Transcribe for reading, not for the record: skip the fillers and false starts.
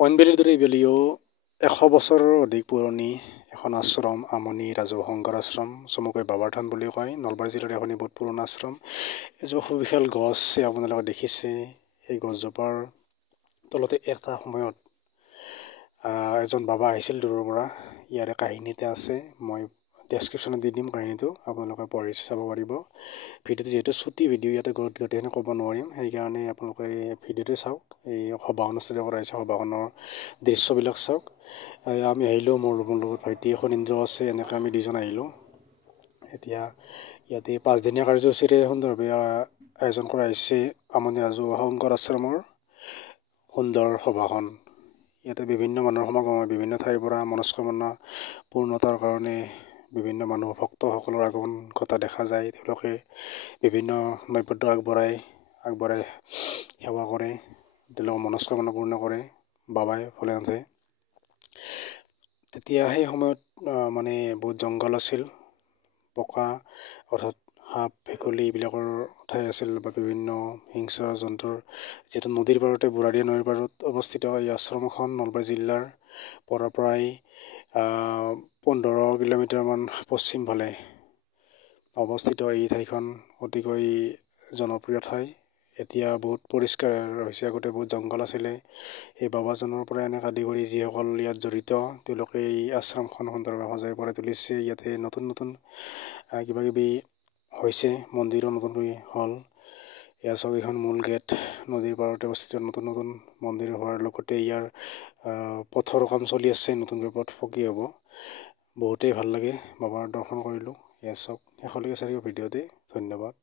ঐনবেলিৰ দৰে এইবেলিও 100 বছৰৰ অধিক পুৰণি এখন আশ্ৰম, আমনি ৰাজহুৱা সংঘৰ আশ্ৰম, চমুকৈ বাবাৰ থান বুলি কয়। নলবাৰী জিলাৰ এখন বহুত পুৰণা আশ্ৰম। এজোপা সুবিশাল গছ আপোনালোকে দেখিছে। সেই গছজোপাৰ তলতে এটা সময়ত এজন বাবা আহিছিল দূৰৰ পৰা। ইয়াৰে কাহিনী এটা আছে, মই ডেছক্ৰিপশ্যনত দি দিম কাহিনীটো, আপোনালোকে পঢ়ি চাব পাৰিব। ভিডিঅ'টো যিহেতু ছুটি ভিডিঅ', ইয়াতে গোটেইখিনি ক'ব নোৱাৰিম, সেইকাৰণে আপোনালোকে ভিডিঅ'টো চাওক। এই সভা অনুষ্ঠিত কৰা হৈছে, সভাখনৰ দৃশ্যবিলাক চাওক। আমি আহিলোঁ, মোৰ লগত ভাইটি খনীন্দ্ৰ আছে, এনেকৈ আমি দুজন আহিলোঁ। এতিয়া ইয়াতে 5 দিনীয়া কাৰ্যসূচীৰে সুন্দৰভাৱে আয়োজন কৰা হৈছে আমনি ৰাজহুৱা সংঘৰ আশ্ৰমৰ সুন্দৰ সভাখন। ইয়াতে বিভিন্ন মানুহৰ সমাগম হয়, বিভিন্ন ঠাইৰ পৰা মনস্কামনা পূৰ্ণতাৰ কাৰণে বিভিন্ন মানুহ ভক্তসকলৰ আগমন ঘটা দেখা যায়। তেওঁলোকে বিভিন্ন নৈবেদ্য আগবঢ়াই সেৱা কৰে, তেওঁলোকৰ মনস্কামনা পূৰ্ণ কৰে বাবাই ভোলেনাথে। তেতিয়া সেই সময়ত মানে বহুত জংঘল আছিল, পকা অৰ্থাৎ সাপ ভেকুলী এইবিলাকৰ ঠাই আছিল, বা বিভিন্ন হিংস্ৰ জন্তুৰ। যিহেতু নদীৰ পাৰতে, বুঢ়াদিয়া নদীৰ পাৰত অৱস্থিত এই আশ্ৰমখন নলবাৰী জিলাৰ পৰা প্ৰায় 15 কিলোমিটাৰমান পশ্চিম ফালে অৱস্থিত। এই ঠাইখন অতিকৈ জনপ্ৰিয় ঠাই। এতিয়া বহুত পৰিষ্কাৰ হৈছে, আগতে বহুত জংঘল আছিলে। সেই বাবাজনৰ পৰা এনেকৈ আদি কৰি যিসকল ইয়াত জড়িত, তেওঁলোকে এই আশ্ৰমখন সুন্দৰভাৱে সজাই পৰাই তুলিছে। ইয়াতে নতুন নতুন কিবাকিবি হৈছে, মন্দিৰো নতুনকৈ হ'ল। ইয়াৰ চাওক, এইখন মূল গেট, নদীৰ পাৰতে অৱস্থিত। নতুন নতুন মন্দিৰ হোৱাৰ লগতে ইয়াৰ পথৰ কাম চলি আছে, নতুনকৈ পথ পকী হ'ব। বহুতেই ভাল লাগে, বাবাৰ দৰ্শন কৰিলোঁ। এয়া চাওক, শেষলৈকে চাই থাকিব ভিডিঅ'তে। ধন্যবাদ।